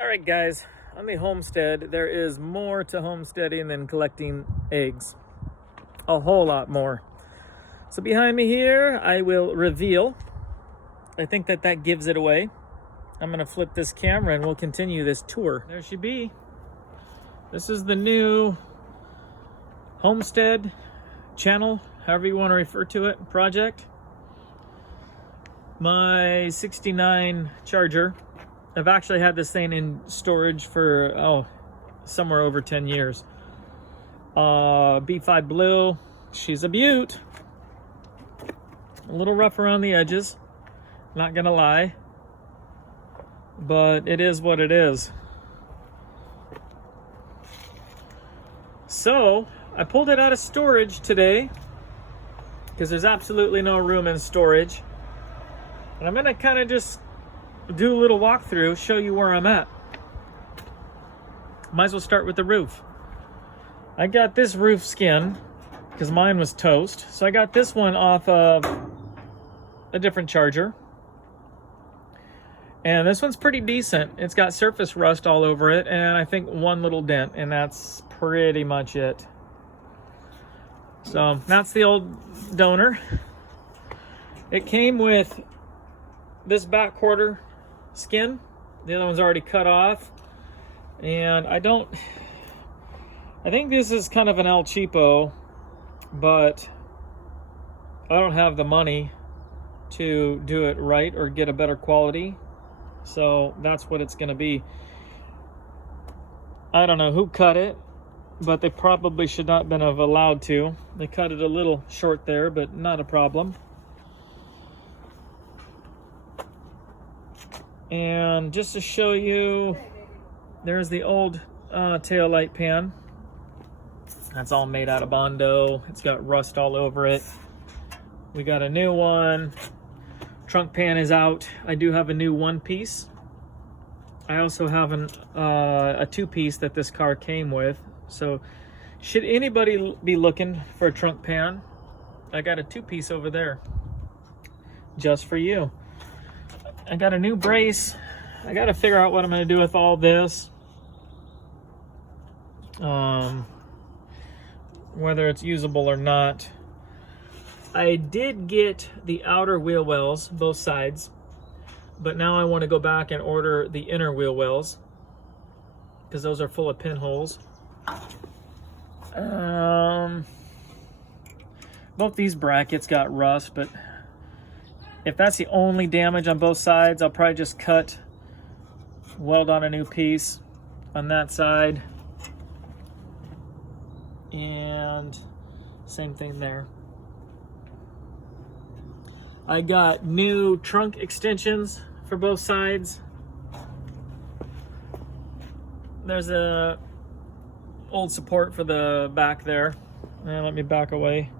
All right, guys, on the homestead, there is more to homesteading than collecting eggs. A whole lot more. So behind me here, I will reveal. I think that gives it away. I'm going to flip this camera and we'll continue this tour. There she be. This is the new homestead channel, however you want to refer to it, project. My 69 Charger. I've actually had this thing in storage for, somewhere over 10 years. B5 Blue, she's a beaut. A little rough around the edges, not gonna lie. But it is what it is. So, I pulled it out of storage today, because there's absolutely no room in storage. And I'm gonna kind of just do a little walkthrough, show you where I'm at. Might as well start with the roof. I got this roof skin because mine was toast. So I got this one off of a different Charger. And this one's pretty decent. It's got surface rust all over it and I think one little dent, and that's pretty much it. So that's the old donor. It came with this back quarter skin. The other one's already cut off, and I think this is kind of an El Cheapo, but I don't have the money to do it right or get a better quality, so that's what it's going to be. I don't know who cut it, but they probably should not have allowed to. They cut it a little short there, but not a problem. And just to show you, there's the old tail light pan. That's all made out of Bondo. It's got rust all over it. We got a new one. Trunk pan is out. I do have a new one piece. I also have a two piece that this car came with. So should anybody be looking for a trunk pan, I got a two piece over there just for you. I got a new brace. I got to figure out what I'm going to do with all this. Whether it's usable or not. I did get the outer wheel wells, both sides. But now I want to go back and order the inner wheel wells, because those are full of pinholes. Both these brackets got rust, but if that's the only damage on both sides, I'll probably just weld on a new piece on that side. And same thing there. I got new trunk extensions for both sides. There's a old support for the back there. And let me back away.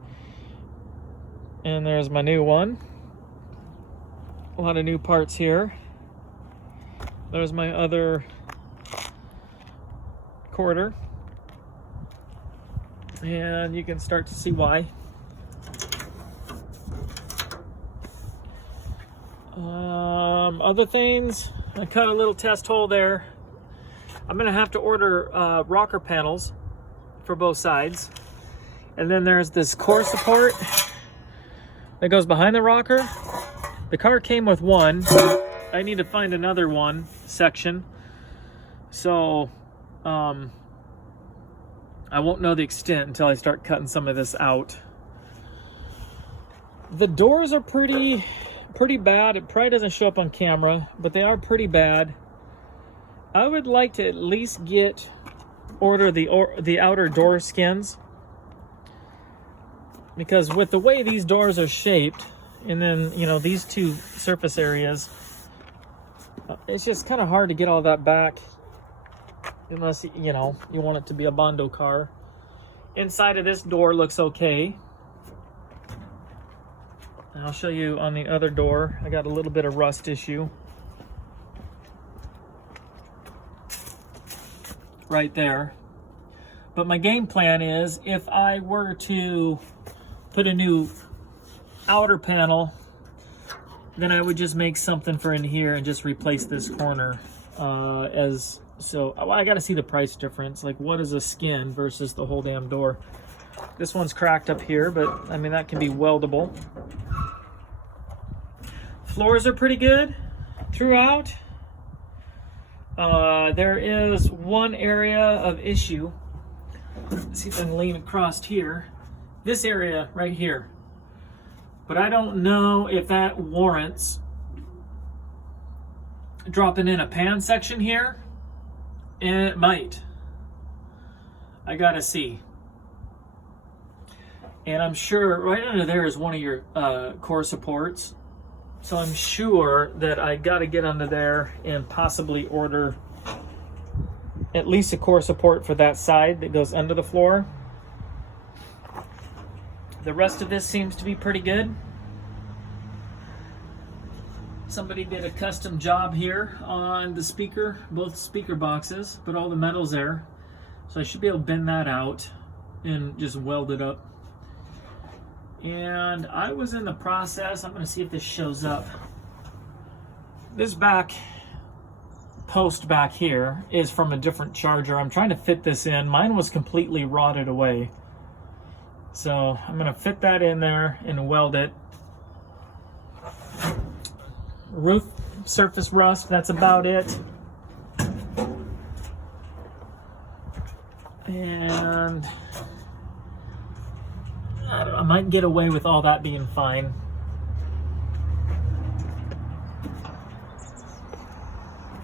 And there's my new one. A lot of new parts here. There's my other quarter. And you can start to see why. Other things, I cut a little test hole there. I'm gonna have to order rocker panels for both sides. And then there's this core support that goes behind the rocker. The car came with one. I need to find another one section. So I won't know the extent until I start cutting some of this out. The doors are pretty bad. It probably doesn't show up on camera, but they are pretty bad. I would like to at least order the outer door skins, because with the way these doors are shaped, and then these two surface areas, it's just kind of hard to get all that back, unless you want it to be a Bondo car. Inside of this door looks okay. And I'll show you on the other door. I got a little bit of rust issue right there. But my game plan is, if I were to put a new outer panel, then I would just make something for in here and just replace this corner I got to see the price difference. Like, what is a skin versus the whole damn door? This one's cracked up here, but I mean, that can be weldable. Floors are pretty good throughout. There is one area of issue. Let's see if I can lean across here. This area right here. But I don't know if that warrants dropping in a pan section here. And it might. I gotta see. And I'm sure right under there is one of your core supports. So I'm sure that I gotta get under there and possibly order at least a core support for that side that goes under the floor. The rest of this seems to be pretty good. Somebody did a custom job here on the speaker, both speaker boxes, put all the metals there. So I should be able to bend that out and just weld it up. And I was in the process, I'm gonna see if this shows up. This back post back here is from a different charger. I'm trying to fit this in. Mine was completely rotted away. So I'm gonna fit that in there and weld it. Roof surface rust, that's about it. And I might get away with all that being fine.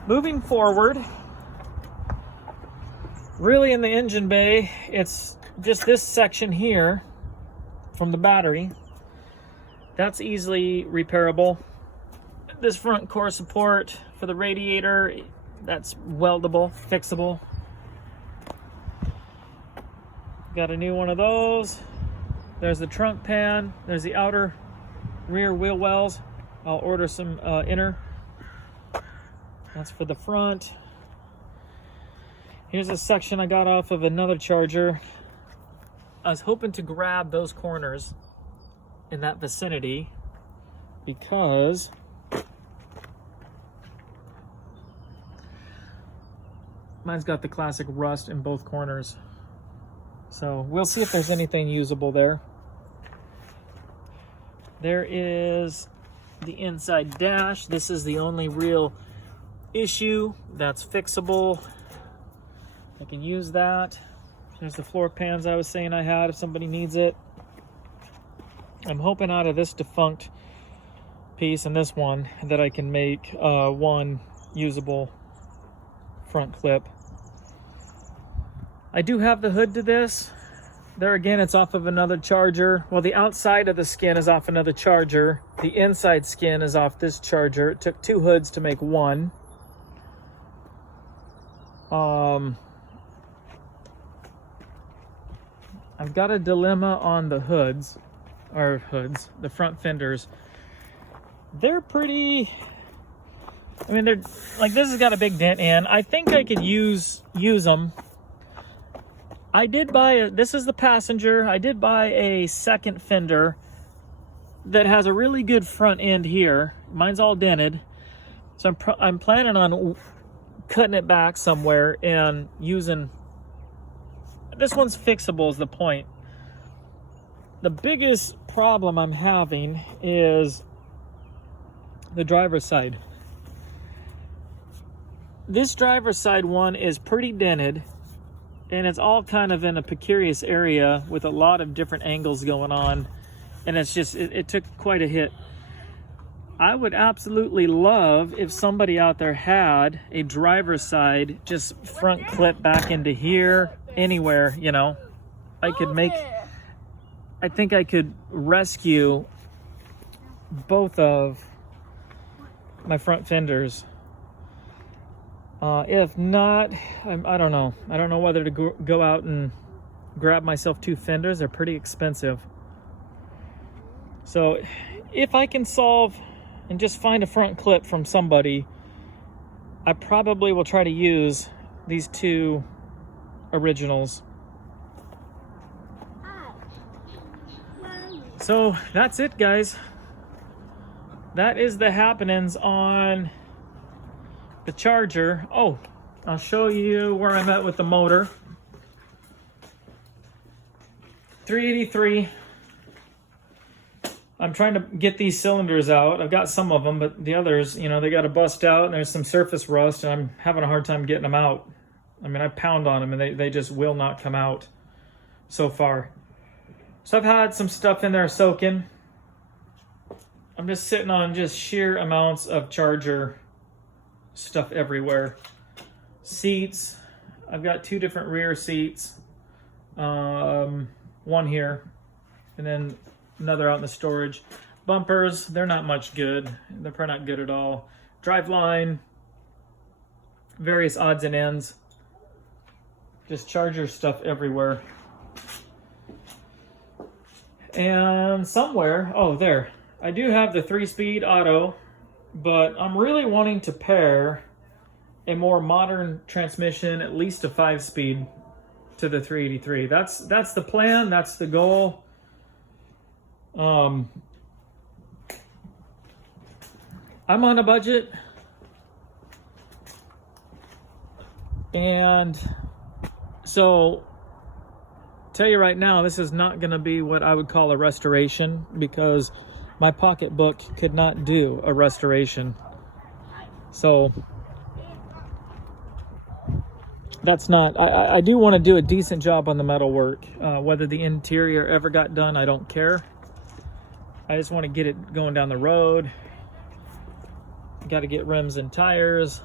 Moving forward, really in the engine bay, it's just this section here from the battery. That's easily repairable. This front core support for the radiator, that's weldable, fixable. Got a new one of those. There's the trunk pan. There's the outer rear wheel wells. I'll order some inner. That's for the front. Here's a section I got off of another charger. I was hoping to grab those corners in that vicinity because mine's got the classic rust in both corners. So we'll see if there's anything usable there. There is the inside dash. This is the only real issue that's fixable. I can use that. There's the floor pans I was saying I had if somebody needs it. I'm hoping out of this defunct piece and this one that I can make one usable front clip. I do have the hood to this. There again, it's off of another charger. Well, the outside of the skin is off another charger. The inside skin is off this charger. It took two hoods to make one. I've got a dilemma on the the front fenders. They're pretty, I mean, they're like, this has got a big dent in. I think I could use them. I did buy this is the passenger. I did buy a second fender that has a really good front end here. Mine's all dented. So I'm planning on cutting it back somewhere and using, this one's fixable is the point. The biggest problem I'm having is the driver's side. This driver's side one is pretty dented, and it's all kind of in a precarious area with a lot of different angles going on, and it's just, it took quite a hit. I would absolutely love if somebody out there had a driver's side just front clip back into here, anywhere, you know. I think I could rescue both of my front fenders. If not, I don't know. I don't know whether to go out and grab myself two fenders. They're pretty expensive. So if I can solve and just find a front clip from somebody, I probably will try to use these two originals. So that's it, guys. That is the happenings on the charger. Oh, I'll show you where I'm at with the motor. 383. I'm trying to get these cylinders out. I've got some of them, but the others, you know, they got to bust out, and there's some surface rust, and I'm having a hard time getting them out. I mean, I pound on them, and they just will not come out so far. So I've had some stuff in there soaking. I'm just sitting on just sheer amounts of charger stuff everywhere. Seats. I've got 2 different rear seats. One here, and then another out in the storage. Bumpers, they're not much good. They're probably not good at all. Drive line, various odds and ends. Just charger stuff everywhere. And somewhere, oh there, I do have the 3-speed auto, but I'm really wanting to pair a more modern transmission, at least a 5-speed, to the 383. That's the plan, that's the goal. I'm on a budget, and so tell you right now, this is not going to be what I would call a restoration, because my pocketbook could not do a restoration. So that's not, I do want to do a decent job on the metal work. Whether the interior ever got done, I don't care. I just want to get it going down the road. Got to get rims and tires.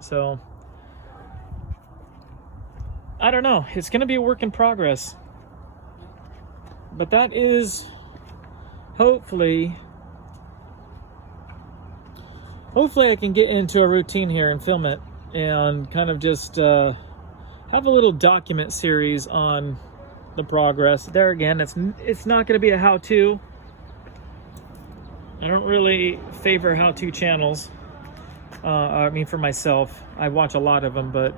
So I don't know. It's going to be a work in progress. But that is hopefully I can get into a routine here and film it and kind of just have a little document series on the progress. There again, it's not going to be a how-to. I don't really favor how-to channels. I mean, for myself, I watch a lot of them, but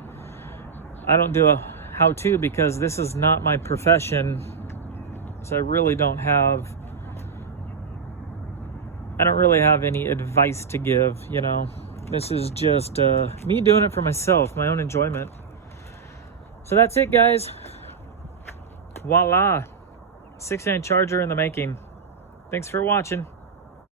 I don't do a how-to because this is not my profession. So I really don't have any advice to give, you know. This is just me doing it for myself, my own enjoyment. So that's it, guys. Voila. 6-inch charger in the making. Thanks for watching.